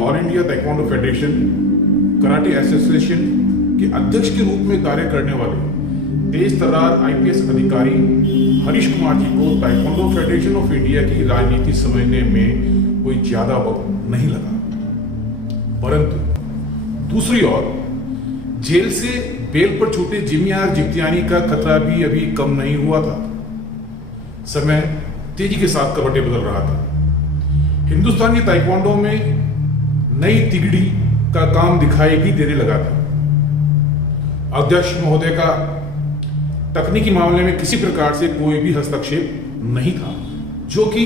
All India taekwondo federation karate association के अध्यक्ष के रूप में कार्य करने वाले तेज तर्रार आईपीएस अधिकारी हरीश कुमार जी को ताइक्वांडो फेडरेशन ऑफ इंडिया की राजनीति समझने में कोई ज्यादा वक्त नहीं लगा, परंतु दूसरी ओर जेल से बेल पर छूटे जिमी आर जित्यानी का खतरा भी अभी कम नहीं हुआ था। समय तेजी के साथ करवटें बदल रहा था। हिंदुस्तान की ताइक्वांडो में नई तिगड़ी का काम दिखाई भी देने लगा था। अध्यक्ष महोदय का तकनीकी मामले में किसी प्रकार से कोई भी हस्तक्षेप नहीं था, जो कि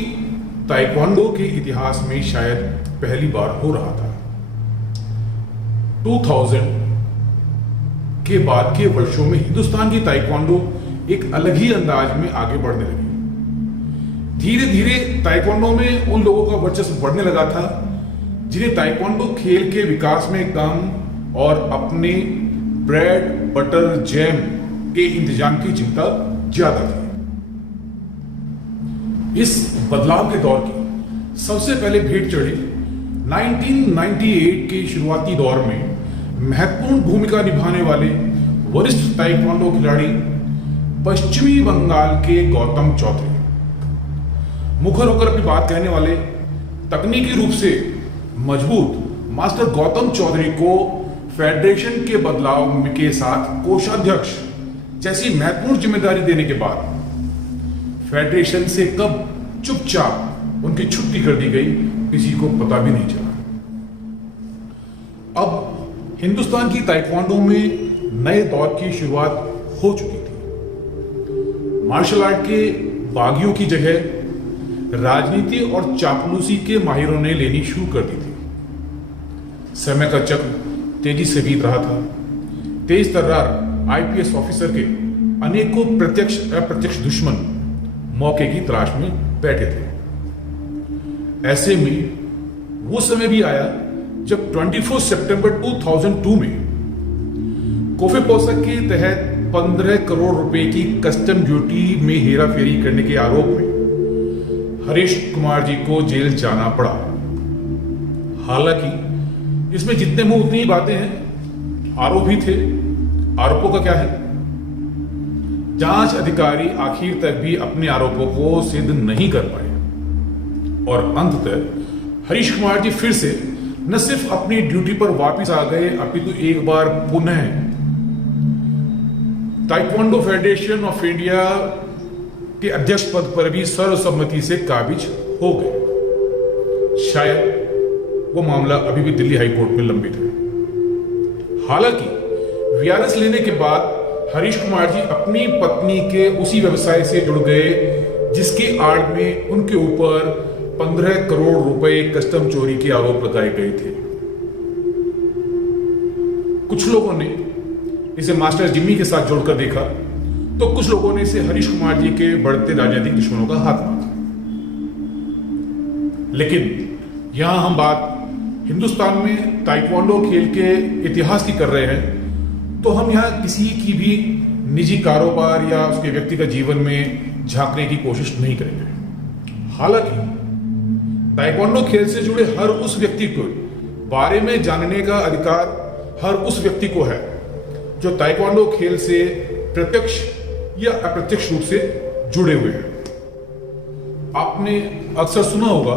ताइक्वांडो के इतिहास में शायद पहली बार हो रहा था। 2000 के बाद के वर्षों में हिंदुस्तान की ताइक्वांडो एक अलग ही अंदाज में आगे बढ़ने लगी। धीरे धीरे ताइक्वांडो में उन लोगों का वर्चस्व बढ़ने लगा था जिन्हें ताइक्वांडो खेल के विकास में काम और अपने ब्रेड बटर जैम के इंतजाम की चिंता ज्यादा थी। इस बदलाव के दौर की सबसे पहले भेंट चढ़ी 1998 के शुरुआती दौर में महत्वपूर्ण भूमिका निभाने वाले वरिष्ठ ताइक्वांडो खिलाड़ी पश्चिमी बंगाल के गौतम चौधरी। मुखर होकर अपनी बात कहने वाले तकनीकी रूप से मजबूत मास्टर गौतम चौधरी को फेडरेशन के बदलाव के साथ कोषाध्यक्ष जैसी महत्वपूर्ण जिम्मेदारी देने के बाद फेडरेशन से कब चुपचाप उनकी छुट्टी कर दी गई, किसी को पता भी नहीं चला। अब हिंदुस्तान की ताइक्वांडो में नए दौर की शुरुआत हो चुकी थी। मार्शल आर्ट के बागियों की जगह राजनीति और चापलूसी के माहिरों ने लेनी शुरू कर दी थी। समय का चक्र तेजी से बीत रहा था। तेज तर्रार आईपीएस ऑफिसर के अनेकों प्रत्यक्ष अप्रत्यक्ष दुश्मन मौके की तलाश में बैठे थे। ऐसे में वो समय भी आया जब 24 सितंबर 2002 में कोफेपोसा के तहत 15 करोड़ रुपए की कस्टम ड्यूटी में हेराफेरी करने के आरोप में हरीश कुमार जी को जेल जाना पड़ा। हालांकि इसमें जितने मुंह उतनी ही बातें हैं। आरोपी थे, आरोपों का क्या है? जांच अधिकारी आखिर तक भी अपने आरोपों को सिद्ध नहीं कर पाए और अंततः हरीश कुमार जी फिर से न सिर्फ अपनी ड्यूटी पर वापस आ गए, अपितु एक बार पुनः ताइक्वांडो फेडरेशन ऑफ इंडिया के अध्यक्ष पद पर भी सर्वसम्मति से काबिज हो गए। शायद वो मामला अभी भी दिल्ली हाई कोर्ट में लंबित है। हालांकि वीआरएस लेने के बाद हरीश कुमार जी अपनी पत्नी के उसी व्यवसाय से जुड़ गए जिसकी आड़ में उनके ऊपर 15 करोड़ रुपए कस्टम चोरी के आरोप लगाए गए थे। कुछ लोगों ने इसे मास्टर जिम्मी के साथ जोड़कर देखा, तो कुछ लोगों ने इसे हरीश कुमार जी के बढ़ते राजनीतिक दुश्मनों का हाथ माना। लेकिन यहां हम बात हिंदुस्तान में ताइक्वांडो खेल के इतिहास की कर रहे हैं, तो हम यहां किसी की भी निजी कारोबार या उसके व्यक्तिगत जीवन में झांकने की कोशिश नहीं करेंगे। हालांकि ताइक्वांडो खेल से जुड़े हर उस व्यक्ति को बारे में जानने का अधिकार हर उस व्यक्ति को है जो ताइक्वांडो खेल से प्रत्यक्ष या अप्रत्यक्ष रूप से जुड़े हुए हैं। आपने अक्सर सुना होगा,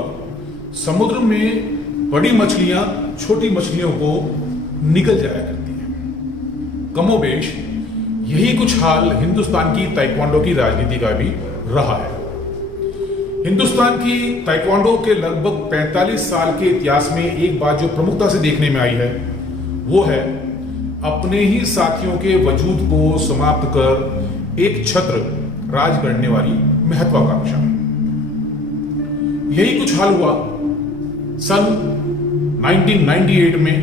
समुद्र में बड़ी मछलियां छोटी मछलियों को निगल जाया करती हैं। कमोबेश यही कुछ हाल हिंदुस्तान की ताइक्वांडो की राजनीति का भी रहा है। हिंदुस्तान की ताइक्वांडो के लगभग 45 साल के इतिहास में एक बात जो प्रमुखता से देखने में आई है, वो है अपने ही साथियों के वजूद को समाप्त कर एक छत्र राज करने वाली महत्वाकांक्षा। यही कुछ हाल हुआ सन 1998 में।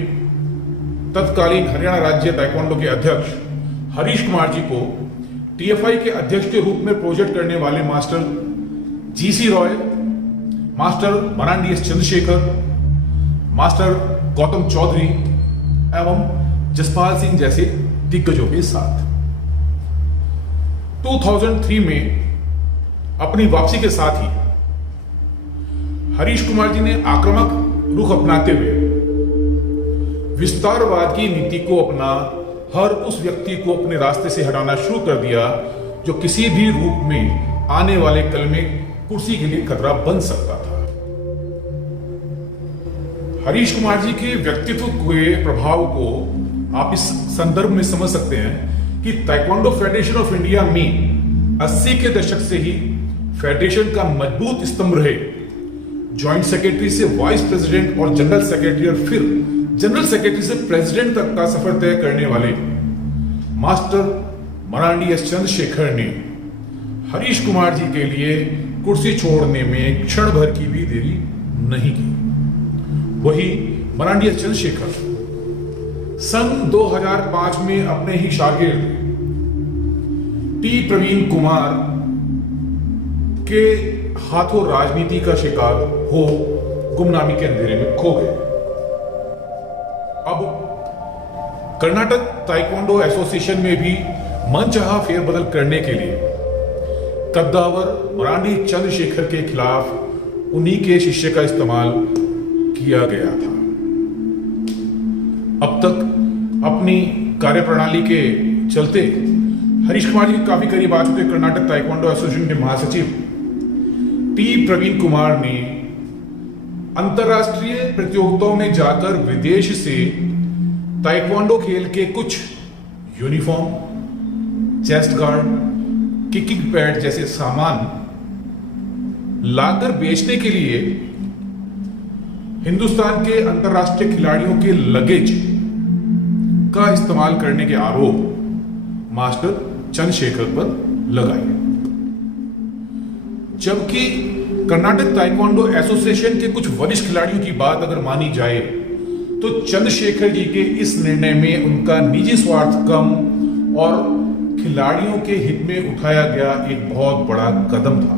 तत्कालीन हरियाणा राज्य ताइक्वांडो के अध्यक्ष हरीश कुमार जी को टीएफआई के अध्यक्ष के रूप में प्रोजेक्ट करने वाले master GC Roy, master Marandi Chandrashekhar, master Gautam Chaudhary एवं जसपाल सिंह जैसे दिग्गजों के साथ 2003 में अपनी वापसी के साथ ही हरीश कुमार जी ने आक्रामक रुख अपनाते हुए विस्तारवाद की नीति को अपना हर उस व्यक्ति को अपने रास्ते से हटाना शुरू कर दिया जो किसी भी रूप में आने वाले कल में कुर्सी के लिए खतरा बन सकता था। हरीश कुमार जी के व्यक्तित्व के प्रभाव को आप इस संदर्भ में समझ सकते हैं कि ताइक्वांडो फेडरेशन ऑफ इंडिया में 80 के दशक से ही फेडरेशन का मजबूत स्तंभ रहे। जॉइंट सेक्रेटरी से वाइस प्रेसिडेंट और जनरल सेक्रेटरी और फिर जनरल सेक्रेटरी से प्रेसिडेंट तक का सफर तय करने वाले मास्टर मरांडी एस चंद्रशेखर ने हरीश कुमार जी के लिए कुर्सी छोड़ने में क्षण भर की भी देरी नहीं की। वही मरांडी एस चंद्रशेखर सन 2005 में अपने ही शागिर्द टी प्रवीण कुमार के हाथों राजनीति का शिकार हो गुमनामी के अंधेरे में खो गए। अब कर्नाटक ताइक्वांडो एसोसिएशन में भी मनचाहा फेरबदल करने के लिए कद्दावर मरांडी चंद्रशेखर के खिलाफ उन्हीं के शिष्य का इस्तेमाल किया गया था। अब तक अपनी कार्यप्रणाली के चलते हरीश कुमार जी काफी करीब आ चुके कर्नाटक ताइक्वांडो एसोसिएशन के महासचिव टी प्रवीण कुमार ने अंतरराष्ट्रीय प्रतियोगिताओं में जाकर विदेश से ताइक्वांडो खेल के कुछ uniform, chest guard, kicking pad जैसे सामान लाकर बेचने के लिए हिंदुस्तान के अंतरराष्ट्रीय खिलाड़ियों के लगेज का इस्तेमाल करने के आरोप मास्टर चंद्रशेखर पर लगाए। जबकि कर्नाटक ताइक्वांडो एसोसिएशन के कुछ वरिष्ठ खिलाड़ियों की बात अगर मानी जाए तो चंद्रशेखर जी के इस निर्णय में उनका निजी स्वार्थ कम और खिलाड़ियों के हित में उठाया गया एक बहुत बड़ा कदम था।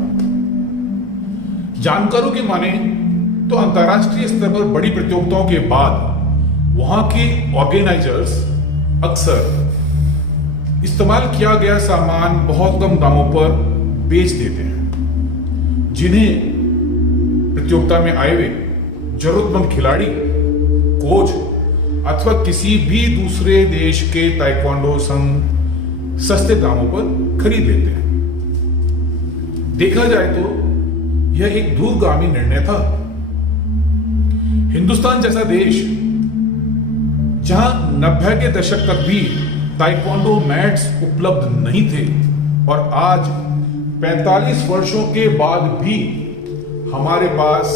जानकारों के माने तो अंतरराष्ट्रीय स्तर पर बड़ी प्रतियोगिताओं के बाद वहां के ऑर्गेनाइजर्स अक्सर इस्तेमाल किया गया सामान बहुत कम दामों पर बेच देते हैं, जिन्हें प्रतियोगिता में आए हुए जरूरतमंद खिलाड़ी, कोच अथवा किसी भी दूसरे देश के ताइक्वांडो संघ सस्ते दामों पर खरीद लेते हैं। देखा जाए तो यह एक दूरगामी निर्णय था। हिंदुस्तान जैसा देश जहां 90 के दशक तक भी ताइक्वांडो मैट्स उपलब्ध नहीं थे और आज 45 वर्षों के बाद भी हमारे पास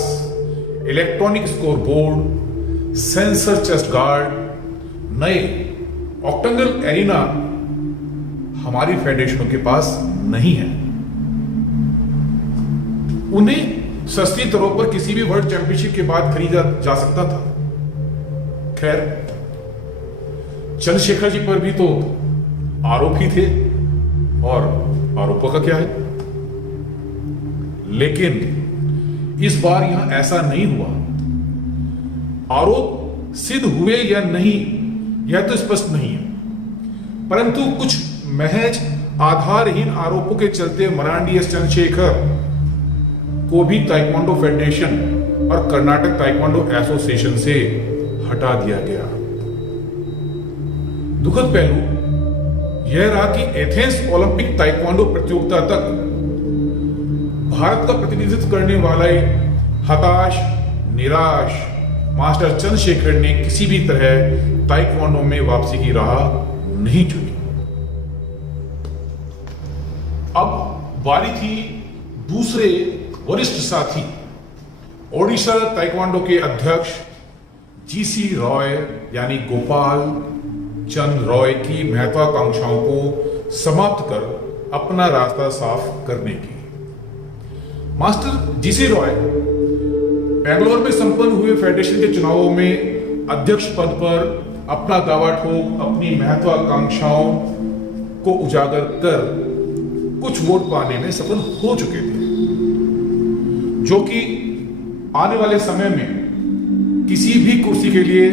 electronic score board, sensor chest guard, नए ऑक्टेगोनल एरिना हमारी फेडरेशनों के पास नहीं है। उन्हें सस्ती दरों पर किसी भी वर्ल्ड चैंपियनशिप के बाद खरीदा जा सकता था। खैर, चंद्रशेखर जी पर भी तो आरोप ही थे और आरोपों का क्या है। लेकिन इस बार यहां ऐसा नहीं हुआ। आरोप सिद्ध हुए या नहीं यह तो स्पष्ट नहीं है, परंतु कुछ महज आधारहीन आरोपों के चलते मरांडी एस चंद्रशेखर को भी ताइक्वांडो फेडरेशन और कर्नाटक ताइक्वांडो एसोसिएशन से हटा दिया गया। दुखद पहलू यह रहा कि एथेंस ओलंपिक ताइक्वांडो प्रतियोगिता तक भारत का प्रतिनिधित्व करने वाले हताश, निराश मास्टर चंद्रशेखर ने किसी भी तरह ताइक्वांडो में वापसी की राह नहीं चुनी। अब बारी थी दूसरे वरिष्ठ साथी ओडिशा ताइक्वांडो के अध्यक्ष जीसी रॉय यानी गोपाल चंद रॉय की महत्वाकांक्षाओं को समाप्त कर अपना रास्ता साफ करने की। मास्टर जीसी रॉय बेंगलोर में संपन्न हुए फेडरेशन के चुनावों में अध्यक्ष पद पर अपना दावा ठोक अपनी महत्वाकांक्षाओं को उजागर कर कुछ वोट पाने में सफल हो चुके थे, जो कि आने वाले समय में किसी भी कुर्सी के लिए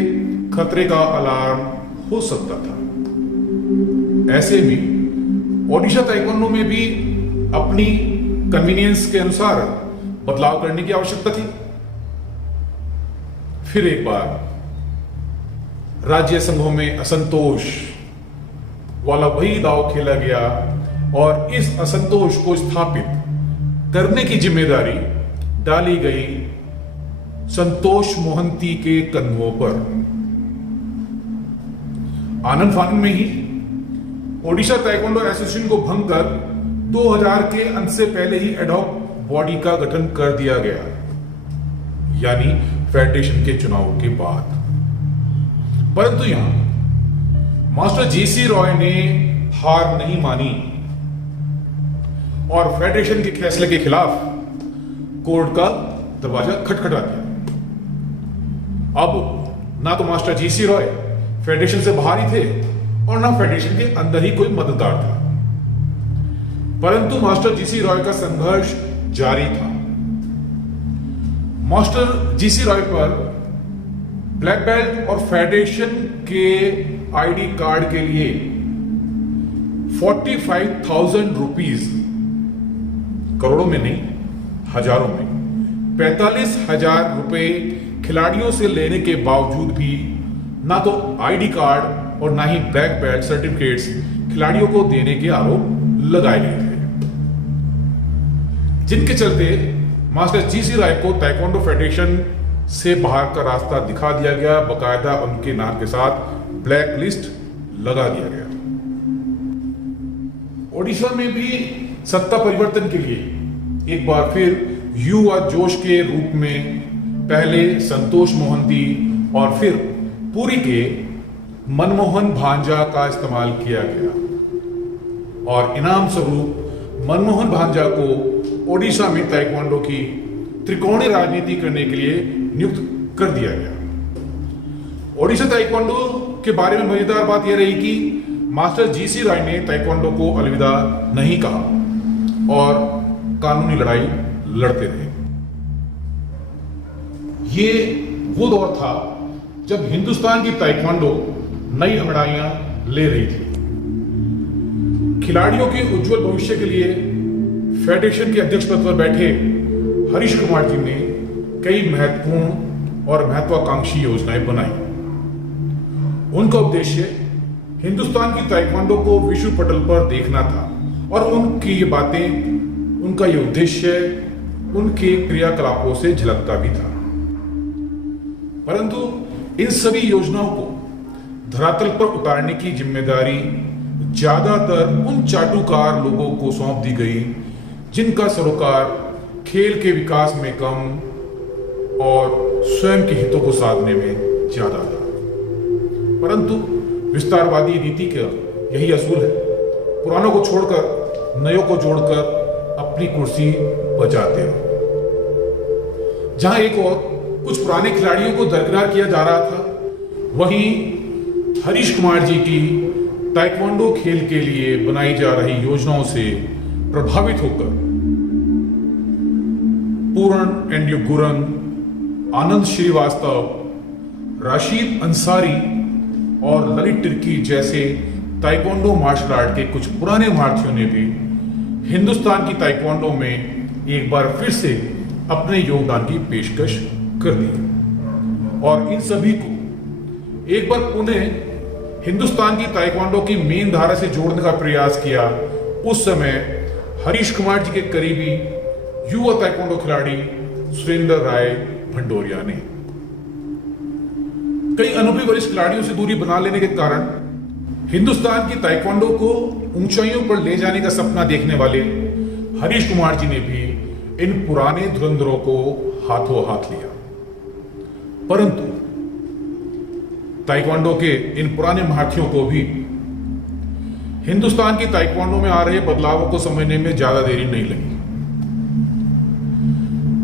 खतरे का अलार्म हो सकता था। ऐसे में ओडिशा ताइक्वांडो में भी अपनी कन्वीनियंस के अनुसार बदलाव करने की आवश्यकता थी। फिर एक बार राज्य संघों में असंतोष वाला वही दांव खेला गया और इस असंतोष को स्थापित करने की जिम्मेदारी डाली गई संतोष मोहंती के कंधों पर। आनंद फानन में ही ओडिशा ताइक्वांडो एसोसिएशन को भंग कर 2000 के अंत से पहले ही एडॉक बॉडी का गठन कर दिया गया, यानी फेडरेशन के चुनाव के बाद। परंतु यहां मास्टर जीसी रॉय ने हार नहीं मानी और फेडरेशन के फैसले के खिलाफ कोर्ट का दरवाजा खटखटा दिया। अब ना तो मास्टर जीसी रॉय फेडरेशन से बाहर ही थे और ना फेडरेशन के अंदर ही कोई मददगार था, परंतु मास्टर जीसी रॉय का संघर्ष जारी था। मास्टर जीसी रॉय पर ब्लैक बेल्ट और फेडरेशन के आईडी कार्ड के लिए 45,000 रुपीज, करोड़ों में नहीं हजारों में, 45,000 रुपए खिलाड़ियों से लेने के बावजूद भी ना तो आईडी कार्ड और ना ही ब्लैक बेल्ट सर्टिफिकेट्स खिलाड़ियों को देने के आरोप लगाए गए थे, जिनके चलते मास्टर जीसी रॉय को ताइक्वांडो फेडरेशन से बाहर का रास्ता दिखा दिया गया, बकायदा उनके नाम के साथ ब्लैक लिस्ट लगा दिया गया। ओडिशा में भी सत्ता परिवर्तन के लिए एक बार फिर युवा जोश के रूप में पहले संतोष मोहंती और फिर पुरी के मनमोहन भांजा का इस्तेमाल किया गया और इनाम स्वरूप मनमोहन भांजा को ओडिशा में ताइक्वांडो की त्रिकोणीय राजनीति करने के लिए नियुक्त कर दिया गया। ओडिशा ताइक्वांडो के बारे में मजेदार बात यह रही कि मास्टर जीसी रॉय ने ताइक्वांडो को अलविदा नहीं कहा और कानूनी लड़ाई लड़ते रहे। ये वो दौर था जब हिंदुस्तान की ताइक्वांडो नई अंगड़ाइयां ले रही थी। खिलाड़ियों के उज्जवल भविष्य के लिए फेडरेशन के अध्यक्ष पद पर बैठे हरीश कुमार जी ने कई महत्वपूर्ण और महत्वाकांक्षी योजनाएं बनाई। उनका उद्देश्य हिंदुस्तान की ताइक्वांडो को विश्व पटल पर देखना था और उनकी ये बातें, उनका ये उद्देश्य उनके क्रियाकलापों से झलकता भी था। परंतु इन सभी योजनाओं को धरातल पर उतारने की जिम्मेदारी ज्यादातर उन चाटुकार लोगों को सौंप दी गई जिनका सरोकार खेल के विकास में कम और स्वयं के हितों को साधने में ज्यादा था। परंतु विस्तारवादी नीति का यही असूल है, पुरानों को छोड़कर नयों को जोड़कर अपनी कुर्सी बचाते रहो। जहां एक और कुछ पुराने खिलाड़ियों को दरकिनार किया जा रहा था, वहीं हरीश कुमार जी की ताइक्वांडो खेल के लिए बनाई जा रही योजनाओं से प्रभावित होकर पूर्ण एंड्यू गुरंग, आनंद श्रीवास्तव, राशिद अंसारी और ललित तिर्की जैसे ताइक्वांडो मार्शल आर्ट के कुछ पुराने भारतीयों ने भी हिंदुस्तान की ताइक्वांडो में एक बार फिर से अपने योगदान की पेशकश कर दी और इन सभी को एक बार पुनः हिंदुस्तान की ताइक्वांडो की मेन धारा से जोड़ने का प्रयास किया। उस समय हरीश कुमार जी के करीबी युवा ताइक्वांडो खिलाड़ी सुरेंद्र राय भंडोरिया ने कई अनुभवी वरिष्ठ खिलाड़ियों से दूरी बना लेने के कारण हिंदुस्तान की ताइक्वांडो को ऊंचाइयों पर ले जाने का सपना देखने वाले हरीश कुमार जी ने भी इन पुराने धुरंधरों को हाथों हाथ लिया। परंतु ताइक्वांडो के इन पुराने महारथियों को भी हिंदुस्तान की ताइक्वांडो में आ रहे बदलावों को समझने में ज्यादा देरी नहीं लगी।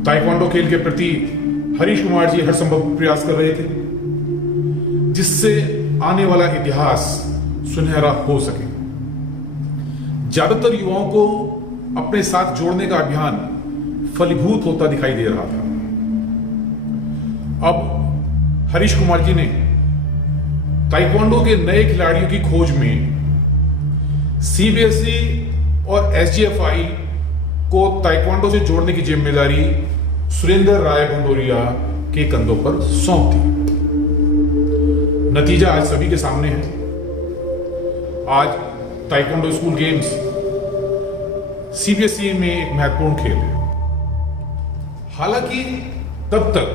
ताइक्वांडो खेल के प्रति हरीश कुमार जी हर संभव प्रयास कर रहे थे जिससे आने वाला इतिहास सुनहरा हो सके। ज्यादातर युवाओं को अपने साथ जोड़ने का अभियान फलीभूत होता दिखाई दे रहा था। अब हरीश कुमार जी ने ताइक्वांडो के नए खिलाड़ियों की खोज में सीबीएसई और एसजीएफआई को ताइक्वांडो से जोड़ने की जिम्मेदारी सुरेंद्र राय भंडोरिया के कंधों पर सौंप दी। नतीजा आज सभी के सामने है। आज ताइक्वांडो स्कूल गेम्स सीबीएसई में एक महत्वपूर्ण खेल है। हालांकि तब तक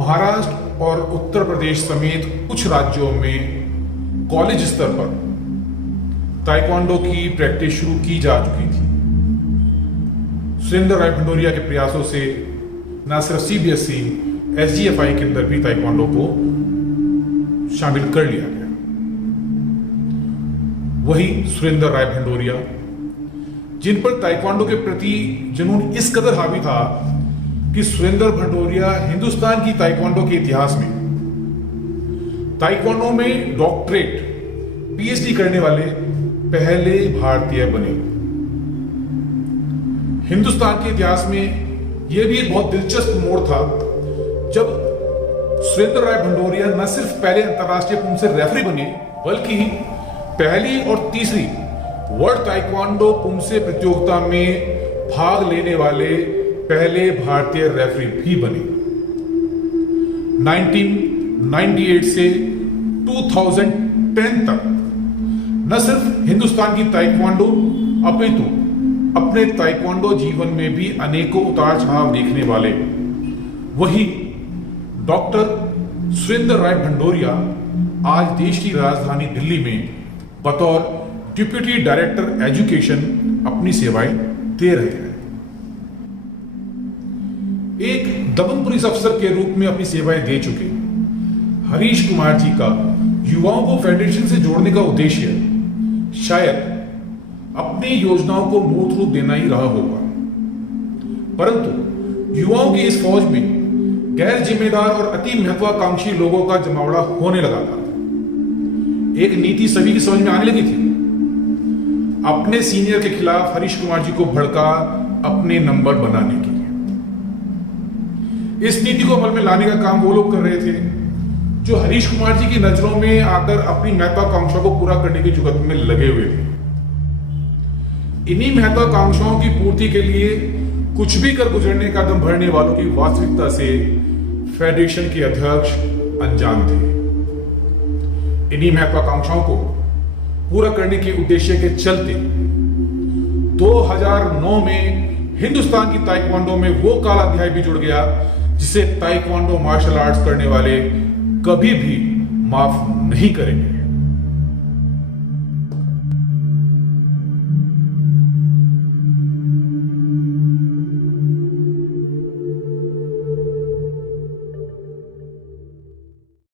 महाराष्ट्र और उत्तर प्रदेश समेत कुछ राज्यों में कॉलेज स्तर पर ताइक्वांडो की प्रैक्टिस शुरू की जा चुकी थी। सुरेंद्र राय भंडोरिया के प्रयासों से न सिर्फ सीबीएसई, एसजीएफआई के अंदर भी ताइक्वांडो को शामिल कर लिया गया। वही सुरेंद्र राय भंडोरिया, जिन पर ताइक्वांडो के प्रति जुनून इस कदर हावी था कि सुरेंद्र भंडोरिया हिंदुस्तान की ताइक्वांडो के इतिहास में ताइक्वांडो में डॉक्टरेट, पीएचडी करने वाले पहले भारतीय बने। हिंदुस्तान के इतिहास में यह भी एक बहुत दिलचस्प मोड़ था जब सुरेंद्र राय भंडोरिया न सिर्फ पहले अंतरराष्ट्रीय पुमसे रेफरी बने, बल्कि पहली और तीसरी वर्ल्ड ताइक्वांडो पुमसे प्रतियोगिता में भाग लेने वाले पहले भारतीय रेफरी भी बने। 1998 से 2010 तक न सिर्फ हिंदुस्तान की ताइक्वांडो अपितु अपने ताइक्वांडो जीवन में भी अनेकों उतार चढ़ाव देखने वाले वही डॉक्टर सुरेंद्र राय भंडोरिया आज देश की राजधानी दिल्ली में बतौर डिप्यूटी डायरेक्टर एजुकेशन अपनी सेवाएं दे रहे हैं। एक दबंग पुलिस अफसर के रूप में अपनी सेवाएं दे चुके हरीश कुमार जी का युवाओं को फेडरेशन से जोड़ने का उद्देश्य शायद अपनी योजनाओं को मूर्त रूप देना ही रहा होगा, परंतु युवाओं की इस फौज में गैर जिम्मेदार और अति महत्वाकांक्षी लोगों का जमावड़ा होने लगा था। एक नीति सभी की समझ में आने लगी थी। अपने सीनियर के खिलाफ हरीश कुमार जी को भड़का अपने नंबर बनाने के लिए इस नीति को अमल में लाने का काम वो लोग कर रहे थे जो हरीश कुमार जी की नजरों में आकर अपनी महत्वाकांक्षा को पूरा करने की जुगत में लगे हुए थे। इन्हीं महत्वाकांक्षाओं की पूर्ति के लिए कुछ भी कर गुजरने का दम भरने वालों की वास्तविकता से फेडरेशन के अध्यक्ष अनजान थे। इन्हीं महत्वाकांक्षाओं को पूरा करने के उद्देश्य के चलते 2009 में हिंदुस्तान की ताइक्वांडो में वो काला अध्याय भी जुड़ गया जिसे ताइक्वांडो मार्शल आर्ट्स करने वाले कभी भी माफ नहीं करेंगे।